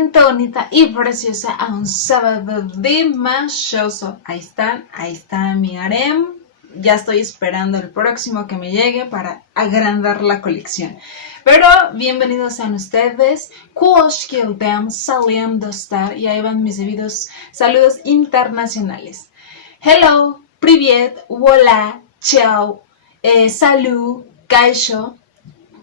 gente bonita y preciosa a un sábado delicioso. Ahí está mi harem. Ya estoy esperando el próximo que me llegue para agrandar la colección. Pero bienvenidos sean ustedes. Kuoshkildem Salem Dostar. Y ahí van mis debidos saludos internacionales. Hello, privet, hola, chao, salud, kaisho,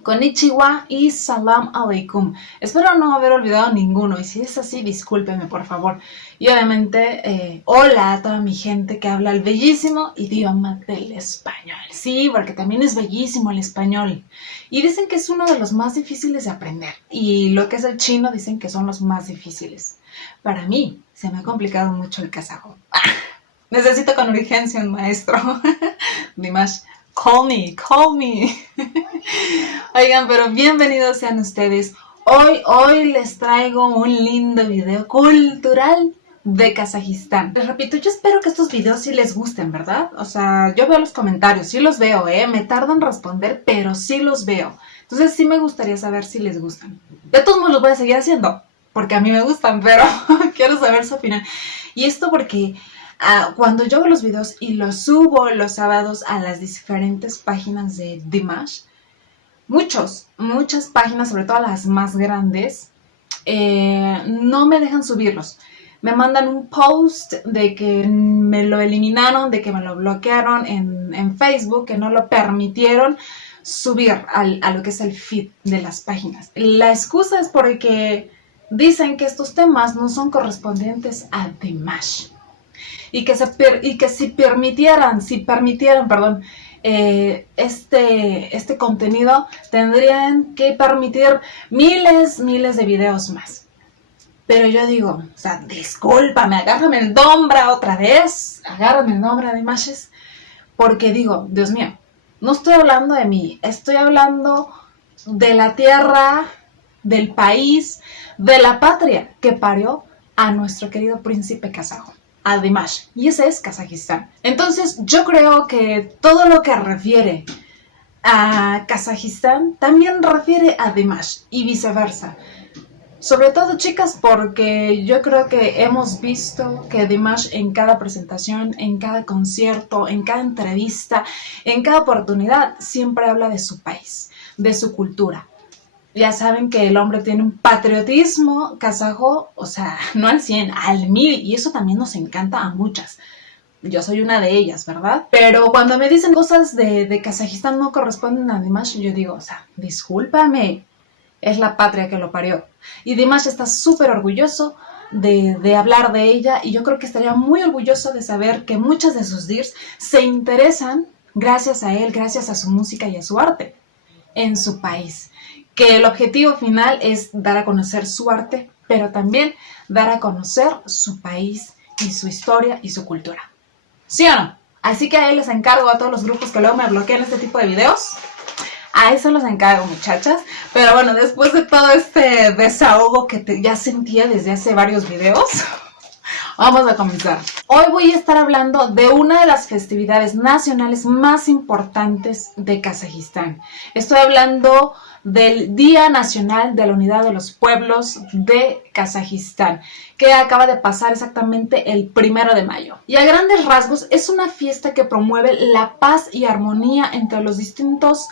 konnichiwa y salam aleikum. Espero no haber olvidado ninguno, y si es así, discúlpeme por favor. Y obviamente, hola a toda mi gente que habla el bellísimo idioma del español. Sí, porque también es bellísimo el español. Y dicen que es uno de los más difíciles de aprender. Y lo que es el chino dicen que son los más difíciles. Para mí, se me ha complicado mucho el kazajo. Necesito con urgencia un maestro. Dimash, call me. Oigan, pero bienvenidos sean ustedes. Hoy les traigo un lindo video cultural de Kazajistán. Les repito, yo espero que estos videos sí les gusten, ¿verdad? O sea, yo veo los comentarios, sí los veo, me tardo en responder, pero sí los veo. Entonces sí me gustaría saber si les gustan. De todos modos los voy a seguir haciendo, porque a mí me gustan, pero quiero saber su opinión. Y esto porque cuando yo hago los videos y los subo los sábados a las diferentes páginas de Dimash, muchas páginas, sobre todo las más grandes, no me dejan subirlos. Me mandan un post de que me lo eliminaron, de que me lo bloquearon en Facebook, que no lo permitieron subir a lo que es el feed de las páginas. La excusa es porque dicen que estos temas no son correspondientes a Dimash. Y que si permitieran, este contenido, tendrían que permitir miles de videos más. Pero yo digo, o sea, discúlpame, agárrame el nombre otra vez, agárrame el nombre de Mashes, porque digo, Dios mío, no estoy hablando de mí, estoy hablando de la tierra, del país, de la patria que parió a nuestro querido príncipe kazajo, a Dimash, y ese es Kazajistán. Entonces yo creo que todo lo que refiere a Kazajistán también refiere a Dimash y viceversa. Sobre todo, chicas, porque yo creo que hemos visto que Dimash en cada presentación, en cada concierto, en cada entrevista, en cada oportunidad, siempre habla de su país, de su cultura. Ya saben que el hombre tiene un patriotismo kazajo, o sea, no al 100, al 1000, y eso también nos encanta a muchas. Yo soy una de ellas, ¿verdad? Pero cuando me dicen cosas de Kazajistán no corresponden a Dimash, yo digo, o sea, discúlpame, es la patria que lo parió. Y Dimash está súper orgulloso de hablar de ella, y yo creo que estaría muy orgulloso de saber que muchas de sus dears se interesan gracias a él, gracias a su música y a su arte en su país. Que el objetivo final es dar a conocer su arte, pero también dar a conocer su país y su historia y su cultura. ¿Sí o no? Así que ahí les encargo a todos los grupos que luego me bloquean este tipo de videos. A eso los encargo, muchachas. Pero bueno, después de todo este desahogo que ya sentía desde hace varios videos, vamos a comenzar. Hoy voy a estar hablando de una de las festividades nacionales más importantes de Kazajistán. Estoy hablando del Día Nacional de la Unidad de los Pueblos de Kazajistán, que acaba de pasar exactamente el 1 de mayo. Y a grandes rasgos es una fiesta que promueve la paz y armonía entre los distintos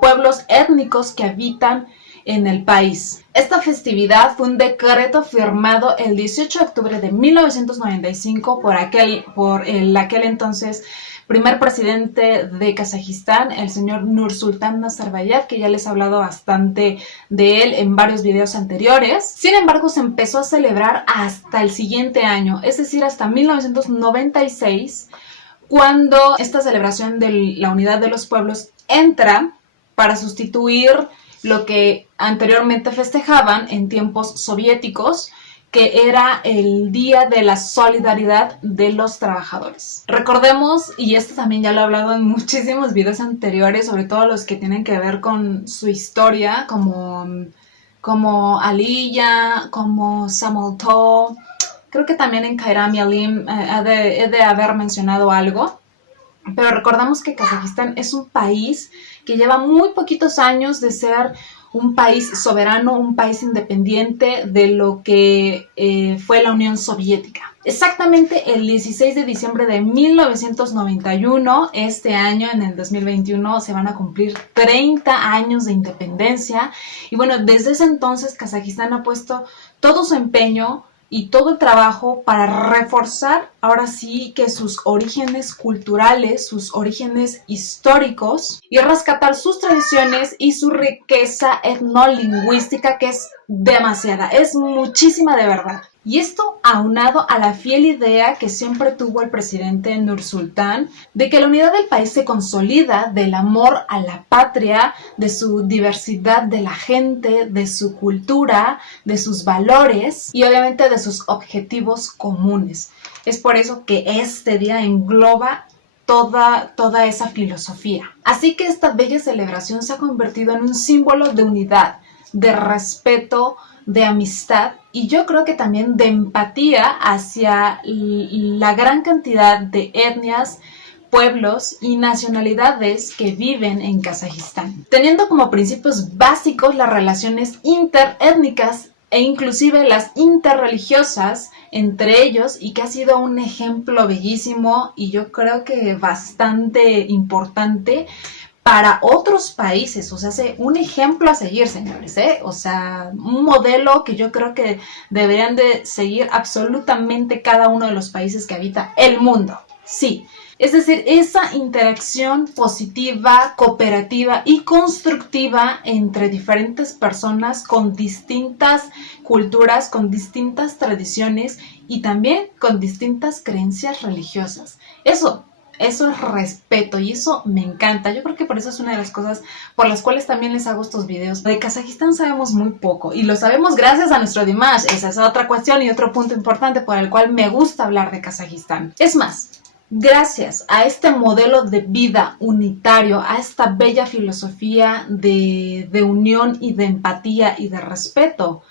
pueblos étnicos que habitan en el país. Esta festividad fue un decreto firmado el 18 de octubre de 1995 por el aquel entonces primer presidente de Kazajistán, el señor Nursultan Nazarbayev, que ya les he hablado bastante de él en varios videos anteriores. Sin embargo, se empezó a celebrar hasta el siguiente año, es decir, hasta 1996, cuando esta celebración de la unidad de los pueblos entra para sustituir lo que anteriormente festejaban en tiempos soviéticos, que era el Día de la Solidaridad de los Trabajadores. Recordemos, y esto también ya lo he hablado en muchísimos videos anteriores, sobre todo los que tienen que ver con su historia, como Aliya, como Samolto, creo que también en Kairami Alim he de haber mencionado algo. Pero recordamos que Kazajistán es un país que lleva muy poquitos años de ser un país soberano, un país independiente de lo que fue la Unión Soviética. Exactamente el 16 de diciembre de 1991, este año, en el 2021, se van a cumplir 30 años de independencia. Y bueno, desde ese entonces Kazajistán ha puesto todo su empeño y todo el trabajo para reforzar ahora sí que sus orígenes culturales, sus orígenes históricos y rescatar sus tradiciones y su riqueza etnolingüística, que es demasiada, es muchísima de verdad. Y esto aunado a la fiel idea que siempre tuvo el presidente Nursultán de que la unidad del país se consolida del amor a la patria, de su diversidad de la gente, de su cultura, de sus valores y obviamente de sus objetivos comunes. Es por eso que este día engloba toda esa filosofía. Así que esta bella celebración se ha convertido en un símbolo de unidad, de respeto, de amistad y yo creo que también de empatía hacia la gran cantidad de etnias, pueblos y nacionalidades que viven en Kazajistán, teniendo como principios básicos las relaciones interétnicas e inclusive las interreligiosas entre ellos, y que ha sido un ejemplo bellísimo y yo creo que bastante importante para otros países. O sea, un ejemplo a seguir, señores, o sea, un modelo que yo creo que deberían de seguir absolutamente cada uno de los países que habita el mundo. Sí, es decir, esa interacción positiva, cooperativa y constructiva entre diferentes personas con distintas culturas, con distintas tradiciones y también con distintas creencias religiosas. Eso es respeto y eso me encanta. Yo creo que por eso es una de las cosas por las cuales también les hago estos videos. De Kazajistán sabemos muy poco y lo sabemos gracias a nuestro Dimash. Esa es otra cuestión y otro punto importante por el cual me gusta hablar de Kazajistán. Es más, gracias a este modelo de vida unitario, a esta bella filosofía de unión y de empatía y de respeto,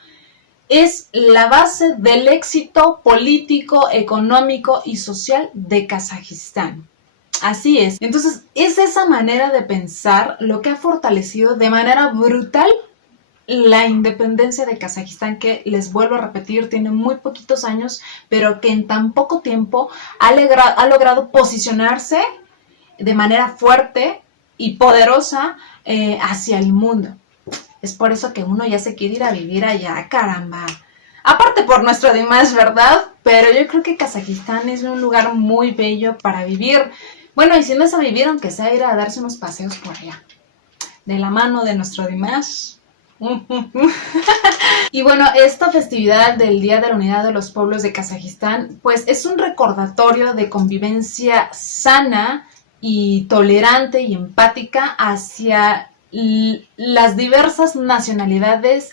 es la base del éxito político, económico y social de Kazajistán. Así es. Entonces, es esa manera de pensar lo que ha fortalecido de manera brutal la independencia de Kazajistán, que les vuelvo a repetir, tiene muy poquitos años, pero que en tan poco tiempo ha logrado posicionarse de manera fuerte y poderosa hacia el mundo. Es por eso que uno ya se quiere ir a vivir allá, caramba. Aparte por nuestro Dimash, ¿verdad? Pero yo creo que Kazajistán es un lugar muy bello para vivir. Bueno, y si no es a vivir, aunque sea ir a darse unos paseos por allá. De la mano de nuestro Dimash. Y bueno, esta festividad del Día de la Unidad de los Pueblos de Kazajistán, pues es un recordatorio de convivencia sana y tolerante y empática hacia las diversas nacionalidades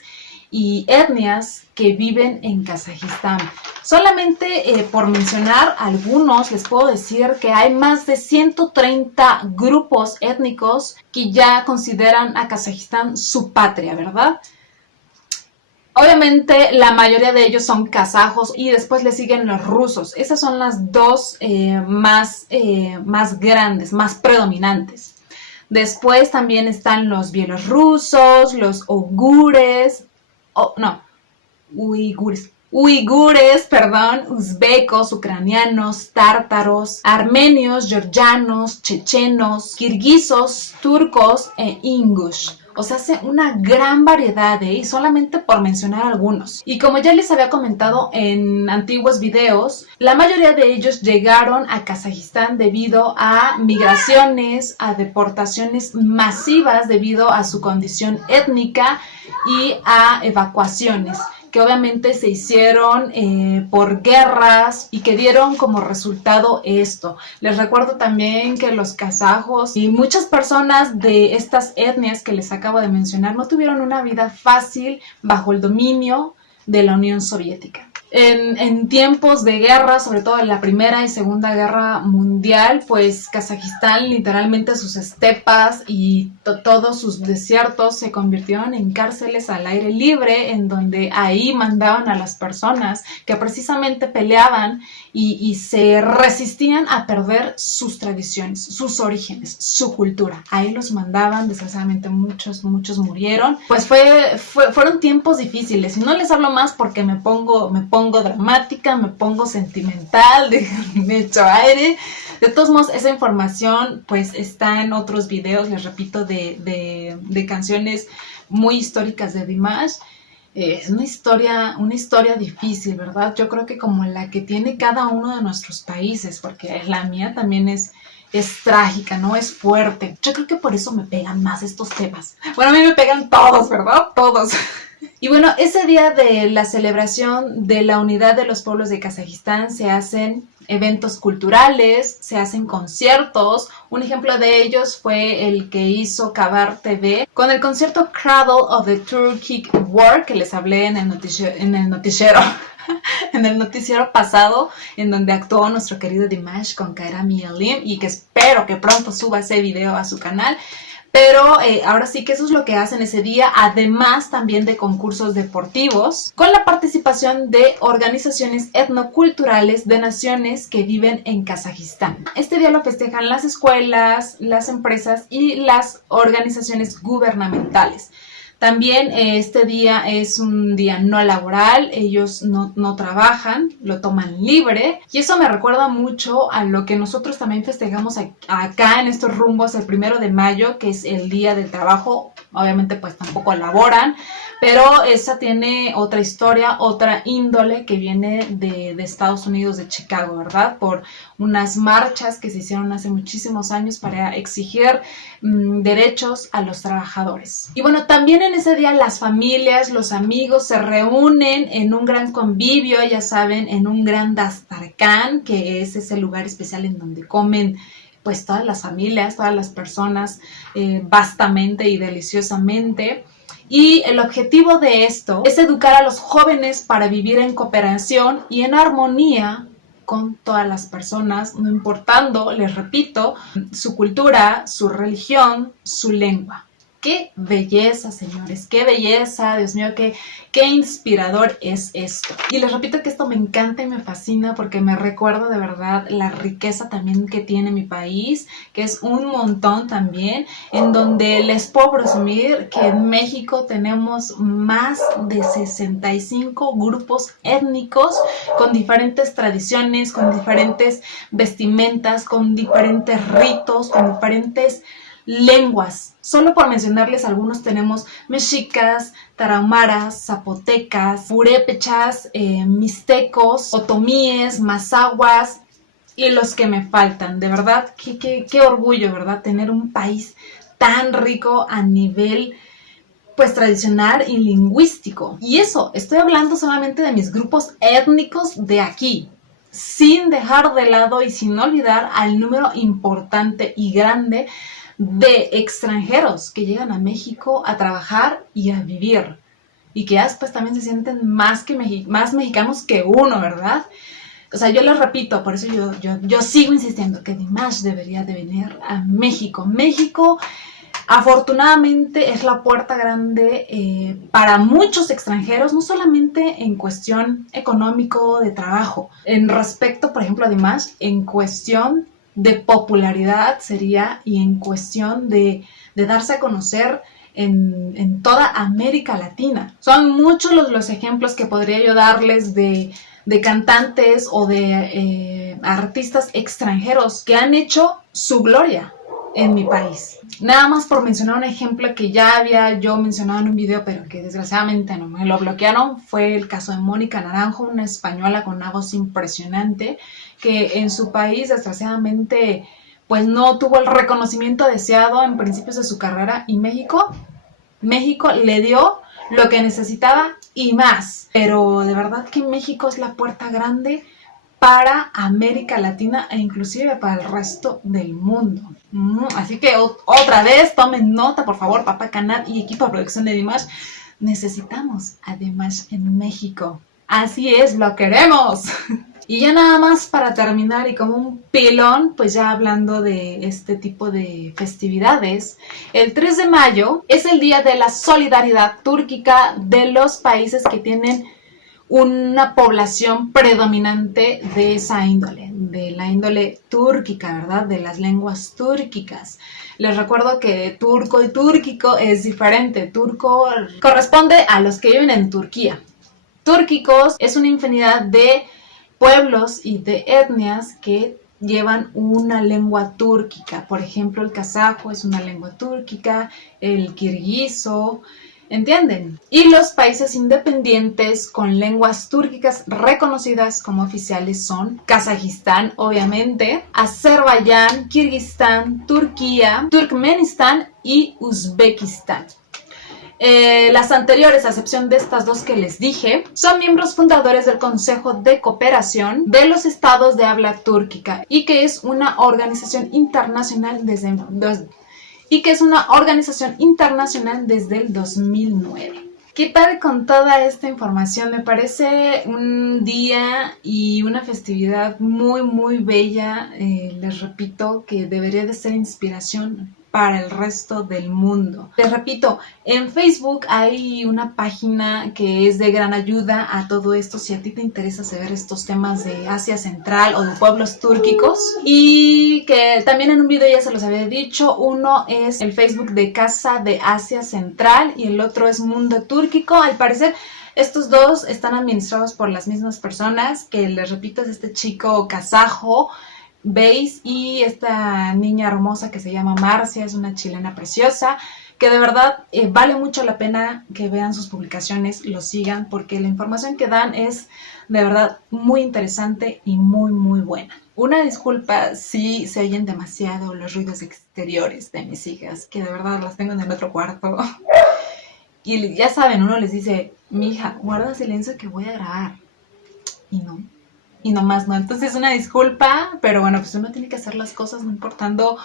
y etnias que viven en Kazajistán. Solamente por mencionar algunos, les puedo decir que hay más de 130 grupos étnicos que ya consideran a Kazajistán su patria, ¿verdad? Obviamente la mayoría de ellos son kazajos y después le siguen los rusos. Esas son las dos más grandes, más predominantes. Después también están los bielorrusos, los uigures, uzbecos, ucranianos, tártaros, armenios, georgianos, chechenos, kirguisos, turcos e ingush. O sea, hace una gran variedad, y solamente por mencionar algunos. Y como ya les había comentado en antiguos videos, la mayoría de ellos llegaron a Kazajistán debido a migraciones, a deportaciones masivas debido a su condición étnica y a evacuaciones que obviamente se hicieron por guerras y que dieron como resultado esto. Les recuerdo también que los kazajos y muchas personas de estas etnias que les acabo de mencionar no tuvieron una vida fácil bajo el dominio de la Unión Soviética. En tiempos de guerra, sobre todo en la Primera y Segunda Guerra Mundial, pues Kazajistán, literalmente sus estepas y todos sus desiertos se convirtieron en cárceles al aire libre, en donde ahí mandaban a las personas que precisamente peleaban y se resistían a perder sus tradiciones, sus orígenes, su cultura. Ahí los mandaban, desgraciadamente muchos murieron. Pues fueron tiempos difíciles, y no les hablo más porque me pongo dramática, me pongo sentimental, me echo aire. De todos modos, esa información pues está en otros videos, les repito, de canciones muy históricas de Dimash. Es una historia difícil, ¿verdad? Yo creo que como la que tiene cada uno de nuestros países, porque la mía también es trágica, ¿no? Es fuerte. Yo creo que por eso me pegan más estos temas. Bueno, a mí me pegan todos, ¿verdad? Todos. Y bueno, ese día de la celebración de la unidad de los pueblos de Kazajistán se hacen eventos culturales, se hacen conciertos. Un ejemplo de ellos fue el que hizo Kabar TV con el concierto Cradle of the Turkic War, que les hablé en el noticiero en el noticiero pasado, en donde actuó nuestro querido Dimash con Kayrami Alim, y que espero que pronto suba ese video a su canal. Pero ahora sí que eso es lo que hacen ese día, además también de concursos deportivos, con la participación de organizaciones etnoculturales de naciones que viven en Kazajistán. Este día lo festejan las escuelas, las empresas y las organizaciones gubernamentales. También este día es un día no laboral, ellos no trabajan, lo toman libre, y eso me recuerda mucho a lo que nosotros también festejamos acá en estos rumbos el 1 de mayo, que es el día del trabajo. Obviamente pues tampoco laboran, pero esa tiene otra historia, otra índole, que viene de Estados Unidos, de Chicago, ¿verdad? Por unas marchas que se hicieron hace muchísimos años para exigir derechos a los trabajadores. Y bueno, también en ese día las familias, los amigos se reúnen en un gran convivio, ya saben, en un gran dastarkán, que es ese lugar especial en donde comen pues todas las familias, todas las personas vastamente y deliciosamente. Y el objetivo de esto es educar a los jóvenes para vivir en cooperación y en armonía con todas las personas, no importando, les repito, su cultura, su religión, su lengua. ¡Qué belleza, señores! ¡Qué belleza! Dios mío, qué inspirador es esto. Y les repito que esto me encanta y me fascina porque me recuerda de verdad la riqueza también que tiene mi país, que es un montón también, en donde les puedo presumir que en México tenemos más de 65 grupos étnicos con diferentes tradiciones, con diferentes vestimentas, con diferentes ritos, con diferentes lenguas. Solo por mencionarles algunos, tenemos mexicas, tarahumaras, zapotecas, purépechas, mixtecos, otomíes, mazahuas y los que me faltan. De verdad, qué orgullo, ¿verdad? Tener un país tan rico a nivel pues tradicional y lingüístico. Y eso, estoy hablando solamente de mis grupos étnicos de aquí, sin dejar de lado y sin olvidar al número importante y grande de extranjeros que llegan a México a trabajar y a vivir, y que después también se sienten más mexicanos que uno, ¿verdad? O sea, yo les repito, por eso yo sigo insistiendo que Dimash debería de venir a México. México, afortunadamente, es la puerta grande para muchos extranjeros, no solamente en cuestión económico, de trabajo, en respecto, por ejemplo, a Dimash, en cuestión de popularidad sería, y en cuestión de darse a conocer en toda América Latina. Son muchos los ejemplos que podría yo darles de cantantes o de artistas extranjeros que han hecho su gloria en mi país. Nada más por mencionar un ejemplo que ya había yo mencionado en un video, pero que desgraciadamente no me lo bloquearon, fue el caso de Mónica Naranjo, una española con una voz impresionante, que en su país desgraciadamente pues no tuvo el reconocimiento deseado en principios de su carrera, y México le dio lo que necesitaba y más. Pero de verdad que México es la puerta grande para América Latina e inclusive para el resto del mundo. Así que otra vez tomen nota, por favor, papá canal y equipo de producción de Dimash. Necesitamos a Dimash en México. Así es, lo queremos. Y ya nada más para terminar y como un pilón, pues ya hablando de este tipo de festividades, el 3 de mayo es el Día de la Solidaridad Túrquica de los países que tienen una población predominante de esa índole, de la índole túrquica, ¿verdad? De las lenguas túrquicas. Les recuerdo que turco y túrquico es diferente. Turco corresponde a los que viven en Turquía. Túrquicos es una infinidad de pueblos y de etnias que llevan una lengua túrquica. Por ejemplo, el kazajo es una lengua túrquica, el kirguiso, ¿entienden? Y los países independientes con lenguas túrquicas reconocidas como oficiales son Kazajistán, obviamente, Azerbaiyán, Kirguistán, Turquía, Turkmenistán y Uzbekistán. Las anteriores, a excepción de estas dos que les dije, son miembros fundadores del Consejo de Cooperación de los Estados de Habla Túrquica y que es una organización internacional desde el 2009. ¿Qué tal con toda esta información? Me parece un día y una festividad muy, muy bella. Les repito que debería de ser inspiración para el resto del mundo. Les repito, en Facebook hay una página que es de gran ayuda a todo esto si a ti te interesa saber estos temas de Asia Central o de pueblos túrquicos, y que también en un video ya se los había dicho. Uno es el Facebook de Casa de Asia Central y el otro es Mundo Túrquico. Al parecer estos dos están administrados por las mismas personas, que les repito es este chico kazajo, veis, y esta niña hermosa que se llama Marcia, es una chilena preciosa, que de verdad vale mucho la pena que vean sus publicaciones, los sigan, porque la información que dan es de verdad muy interesante y muy, muy buena. Una disculpa si se oyen demasiado los ruidos exteriores de mis hijas, que de verdad las tengo en el otro cuarto. Y ya saben, uno les dice, mi hija, guarda silencio que voy a grabar. Y no más, ¿no? Entonces una disculpa, pero bueno, pues uno tiene que hacer las cosas no importando,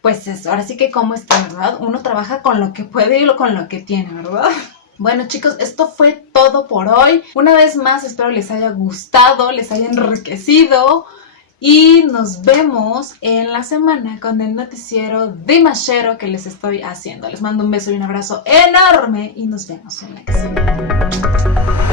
pues eso, ahora sí que cómo está, ¿verdad? Uno trabaja con lo que puede y con lo que tiene, ¿verdad? Bueno, chicos, esto fue todo por hoy. Una vez más, espero les haya gustado, les haya enriquecido y nos vemos en la semana con el noticiero Dimashero que les estoy haciendo. Les mando un beso y un abrazo enorme y nos vemos en la que sigue.